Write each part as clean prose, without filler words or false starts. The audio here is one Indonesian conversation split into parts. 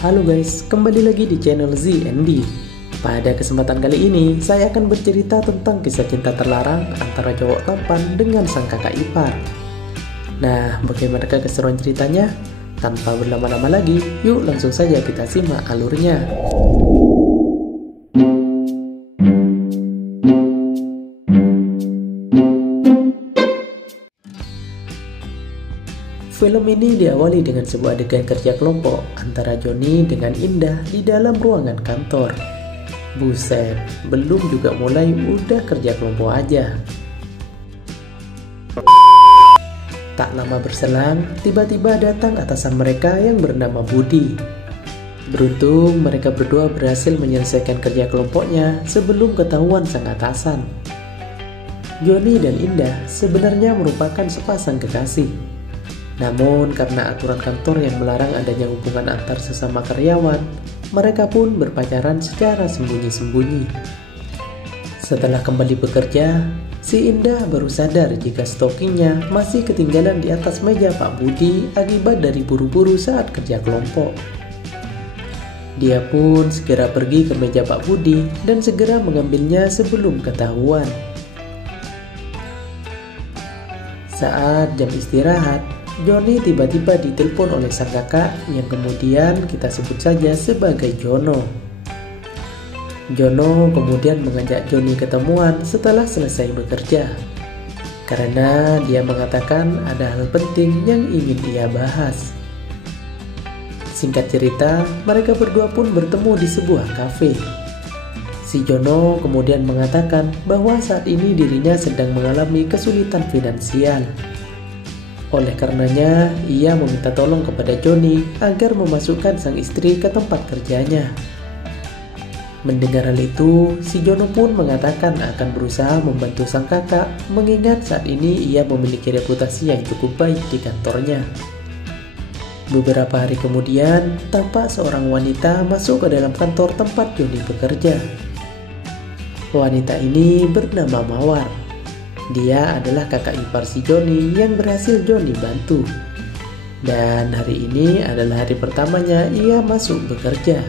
Halo guys, kembali lagi di channel ZND. Pada kesempatan kali ini, saya akan bercerita tentang kisah cinta terlarang antara cowok tampan dengan sang kakak ipar. Nah, bagaimanakah keseruan ceritanya? Tanpa berlama-lama lagi, yuk langsung saja kita simak alurnya. Film ini diawali dengan sebuah adegan kerja kelompok antara Johnny dengan Indah di dalam ruangan kantor. Buset, belum juga mulai udah kerja kelompok aja. Tak lama berselang, tiba-tiba datang atasan mereka yang bernama Budi. Beruntung mereka berdua berhasil menyelesaikan kerja kelompoknya sebelum ketahuan sang atasan. Johnny dan Indah sebenarnya merupakan sepasang kekasih. Namun karena aturan kantor yang melarang adanya hubungan antar sesama karyawan, mereka pun berpacaran secara sembunyi-sembunyi. Setelah kembali bekerja, si Indah baru sadar jika stokingnya masih ketinggalan di atas meja Pak Budi akibat dari buru-buru saat kerja kelompok. Dia pun segera pergi ke meja Pak Budi dan segera mengambilnya sebelum ketahuan. Saat jam istirahat, Johnny tiba-tiba ditelepon oleh sang kakak yang kemudian kita sebut saja sebagai Jono. Jono kemudian mengajak Johnny ketemuan setelah selesai bekerja, karena dia mengatakan ada hal penting yang ingin ia bahas. Singkat cerita, mereka berdua pun bertemu di sebuah kafe. Si Jono kemudian mengatakan bahwa saat ini dirinya sedang mengalami kesulitan finansial. Oleh karenanya, ia meminta tolong kepada Johnny agar memasukkan sang istri ke tempat kerjanya. Mendengar hal itu, si Jono pun mengatakan akan berusaha membantu sang kakak mengingat saat ini ia memiliki reputasi yang cukup baik di kantornya. Beberapa hari kemudian, tampak seorang wanita masuk ke dalam kantor tempat Johnny bekerja. Wanita ini bernama Mawar. Dia adalah kakak ipar si Johnny yang berhasil Johnny bantu. Dan hari ini adalah hari pertamanya ia masuk bekerja.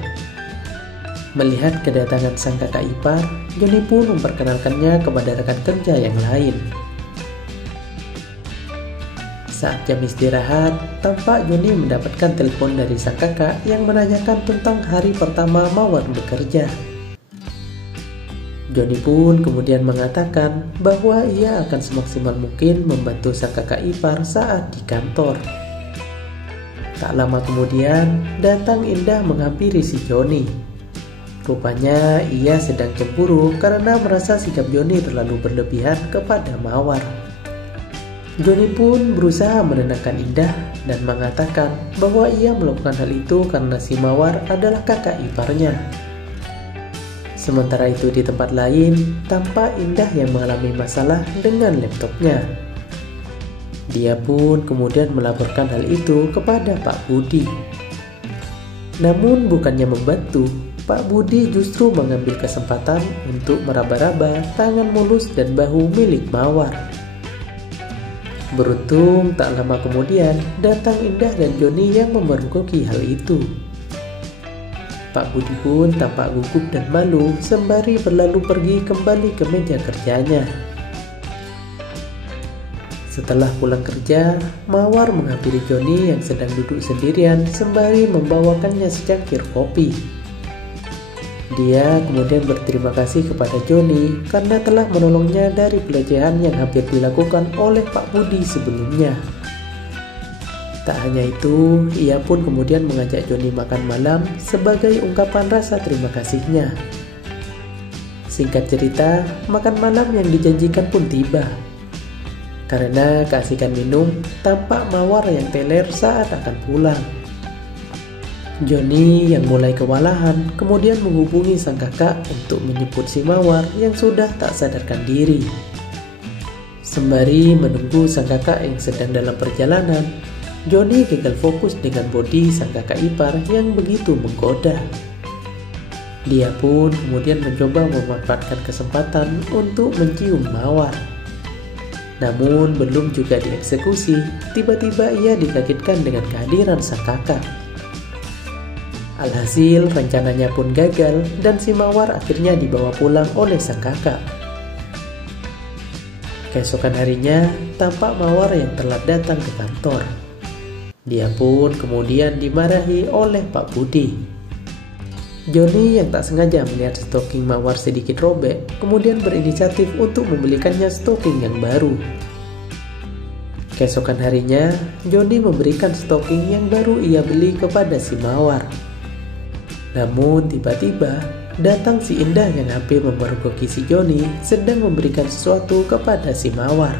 Melihat kedatangan sang kakak ipar, Johnny pun memperkenalkannya kepada rekan kerja yang lain. Saat jam istirahat, tampak Johnny mendapatkan telepon dari sang kakak yang menanyakan tentang hari pertama Mawar bekerja. Johnny pun kemudian mengatakan bahwa ia akan semaksimal mungkin membantu sang kakak ipar saat di kantor. Tak lama kemudian, datang Indah menghampiri si Johnny. Rupanya ia sedang cemburu karena merasa sikap Johnny terlalu berlebihan kepada Mawar. Johnny pun berusaha menenangkan Indah dan mengatakan bahwa ia melakukan hal itu karena si Mawar adalah kakak iparnya. Sementara itu di tempat lain, tampak Indah yang mengalami masalah dengan laptopnya. Dia pun kemudian melaporkan hal itu kepada Pak Budi. Namun bukannya membantu, Pak Budi justru mengambil kesempatan untuk meraba-raba tangan mulus dan bahu milik Mawar. Beruntung tak lama kemudian datang Indah dan Johnny yang memergoki hal itu. Pak Budi pun tampak gugup dan malu sembari berlalu pergi kembali ke meja kerjanya. Setelah pulang kerja, Mawar menghampiri Johnny yang sedang duduk sendirian sembari membawakannya secangkir kopi. Dia kemudian berterima kasih kepada Johnny karena telah menolongnya dari pelecehan yang hampir dilakukan oleh Pak Budi sebelumnya. Tak hanya itu, ia pun kemudian mengajak Johnny makan malam sebagai ungkapan rasa terima kasihnya. Singkat cerita, makan malam yang dijanjikan pun tiba. Karena keasikan minum, tampak Mawar yang teler saat akan pulang. Johnny yang mulai kewalahan kemudian menghubungi sang kakak untuk menjemput si Mawar yang sudah tak sadarkan diri. Sembari menunggu sang kakak yang sedang dalam perjalanan, Johnny gagal fokus dengan bodi sang kakak ipar yang begitu menggoda. Dia pun kemudian mencoba memanfaatkan kesempatan untuk mencium Mawar. Namun belum juga dieksekusi, tiba-tiba ia dikagetkan dengan kehadiran sang kakak. Alhasil rencananya pun gagal dan si Mawar akhirnya dibawa pulang oleh sang kakak. Keesokan harinya tampak Mawar yang telat datang ke kantor. Dia pun kemudian dimarahi oleh Pak Budi. Joni yang tak sengaja melihat stocking Mawar sedikit robek, kemudian berinisiatif untuk membelikannya stocking yang baru. Keesokan harinya, Joni memberikan stocking yang baru ia beli kepada si Mawar. Namun tiba-tiba datang si Indah yang hampir memergoki si Joni sedang memberikan sesuatu kepada si Mawar.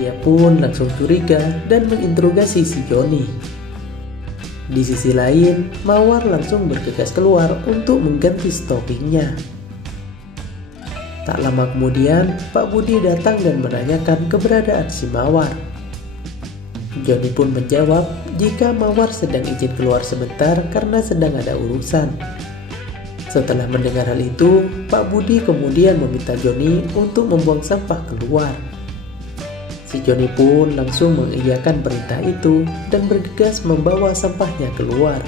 Dia pun langsung curiga dan menginterogasi si Joni. Di sisi lain, Mawar langsung bergegas keluar untuk mengganti stockingnya. Tak lama kemudian, Pak Budi datang dan menanyakan keberadaan si Mawar. Joni pun menjawab jika Mawar sedang izin keluar sebentar karena sedang ada urusan. Setelah mendengar hal itu, Pak Budi kemudian meminta Joni untuk membuang sampah keluar. Si Joni pun langsung mengiyakan perintah itu dan bergegas membawa sampahnya keluar.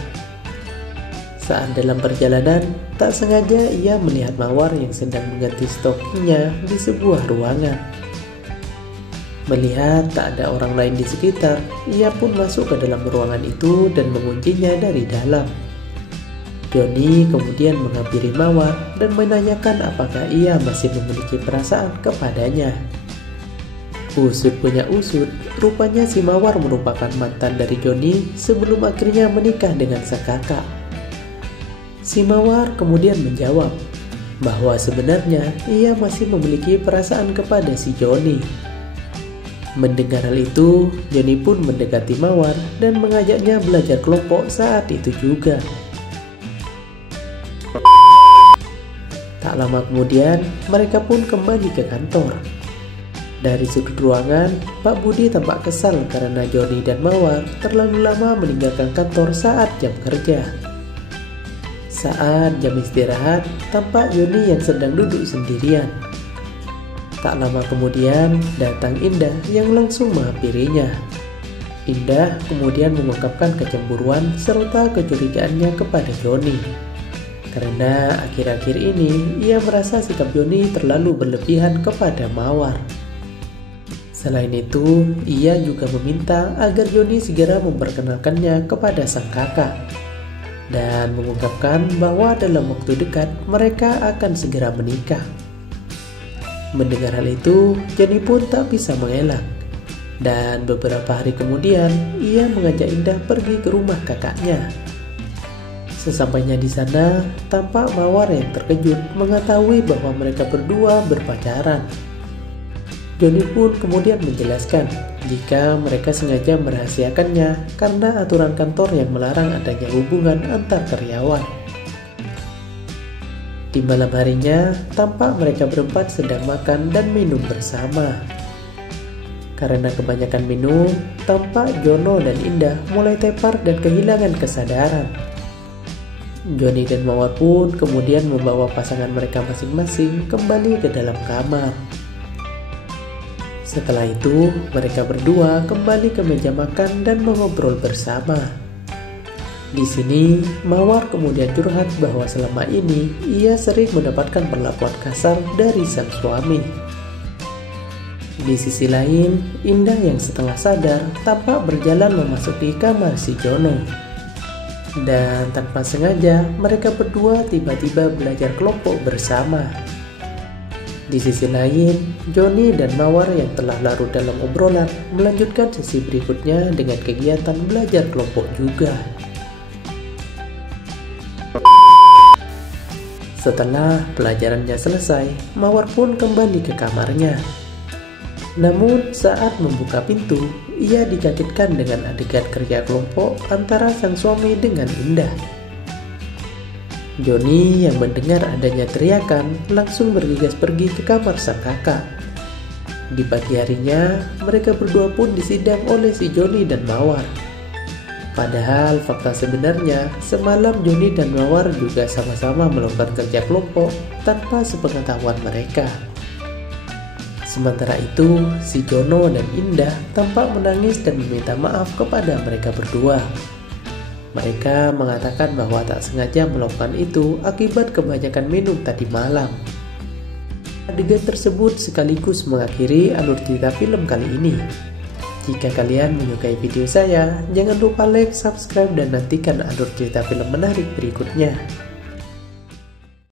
Saat dalam perjalanan, tak sengaja ia melihat Mawar yang sedang mengganti stockingnya di sebuah ruangan. Melihat tak ada orang lain di sekitar, ia pun masuk ke dalam ruangan itu dan menguncinya dari dalam. Joni kemudian menghampiri Mawar dan menanyakan apakah ia masih memiliki perasaan kepadanya. Usut punya usut, rupanya si Mawar merupakan mantan dari Joni sebelum akhirnya menikah dengan sang kakak. Si Mawar kemudian menjawab bahwa sebenarnya ia masih memiliki perasaan kepada si Joni. Mendengar hal itu, Joni pun mendekati Mawar dan mengajaknya belajar kelompok saat itu juga. Tak lama kemudian, mereka pun kembali ke kantor. Dari sudut ruangan, Pak Budi tampak kesal karena Joni dan Mawar terlalu lama meninggalkan kantor saat jam kerja. Saat jam istirahat, tampak Joni yang sedang duduk sendirian. Tak lama kemudian datang Indah yang langsung menghampirinya. Indah kemudian mengungkapkan kecemburuan serta kecurigaannya kepada Joni. Karena akhir-akhir ini ia merasa sikap Joni terlalu berlebihan kepada Mawar. Selain itu, ia juga meminta agar Joni segera memperkenalkannya kepada sang kakak. Dan mengungkapkan bahwa dalam waktu dekat mereka akan segera menikah. Mendengar hal itu, Joni pun tak bisa mengelak. Dan beberapa hari kemudian, ia mengajak Indah pergi ke rumah kakaknya. Sesampainya di sana, tampak Mawar yang terkejut mengetahui bahwa mereka berdua berpacaran. Joni pun kemudian menjelaskan jika mereka sengaja merahasiakannya karena aturan kantor yang melarang adanya hubungan antar karyawan. Di malam harinya, tampak mereka berempat sedang makan dan minum bersama. Karena kebanyakan minum, tampak Jono dan Indah mulai tepar dan kehilangan kesadaran. Joni dan Mawar pun kemudian membawa pasangan mereka masing-masing kembali ke dalam kamar. Setelah itu, mereka berdua kembali ke meja makan dan mengobrol bersama. Di sini, Mawar kemudian curhat bahwa selama ini ia sering mendapatkan perlakuan kasar dari sang suami. Di sisi lain, Indah yang setengah sadar tampak berjalan memasuki kamar si Jono. Dan tanpa sengaja, mereka berdua tiba-tiba belajar kelompok bersama. Di sisi lain, Joni dan Mawar yang telah larut dalam obrolan melanjutkan sesi berikutnya dengan kegiatan belajar kelompok juga. Setelah pelajarannya selesai, Mawar pun kembali ke kamarnya. Namun saat membuka pintu, ia dikagetkan dengan adegan kerja kelompok antara sang suami dengan Indah. Joni yang mendengar adanya teriakan langsung bergegas pergi ke kamar sang kakak. Di pagi harinya, mereka berdua pun disidang oleh si Joni dan Mawar. Padahal fakta sebenarnya, semalam Joni dan Mawar juga sama-sama melakukan kerja kelompok tanpa sepengetahuan mereka. Sementara itu, si Jono dan Indah tampak menangis dan meminta maaf kepada mereka berdua. Mereka mengatakan bahwa tak sengaja melakukan itu akibat kebanyakan minum tadi malam. Adegan tersebut sekaligus mengakhiri alur cerita film kali ini. Jika kalian menyukai video saya, jangan lupa like, subscribe, dan nantikan alur cerita film menarik berikutnya.